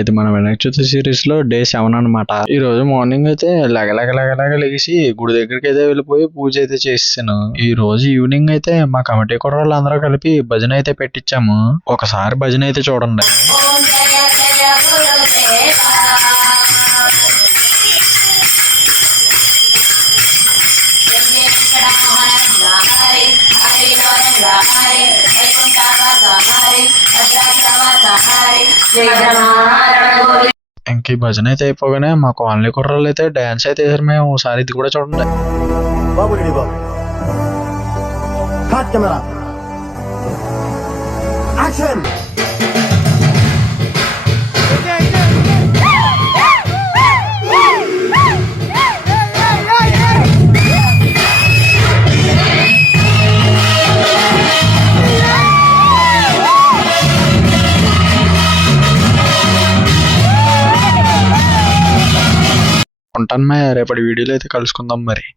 ఇది మన వినాయక చవితి సిరీస్ లో డే 7 అనమాట. ఈ రోజు మార్నింగ్ అయితే లెగిసి గుడి దగ్గరికి అయితే వెళ్ళిపోయి పూజ అయితే చేసాను. ఈ రోజు ఈవినింగ్ అయితే మా కమిటీ కుర్రోళ్ళు అందరూ కలిపి భజన అయితే పెట్టించాము. ఒకసారి భజన అయితే చూడండి. ఇంక ఈ భజన అయితే అయిపోగానే మా కాలనీ కుర్రాళ్ళు అయితే డాన్స్ అయితే వేసారు. మేము ఒకసారి ఇది కూడా చూడండి. ఉంటాను రేపటి వీడియోలో అయితే కలుసుకుందాం మరి.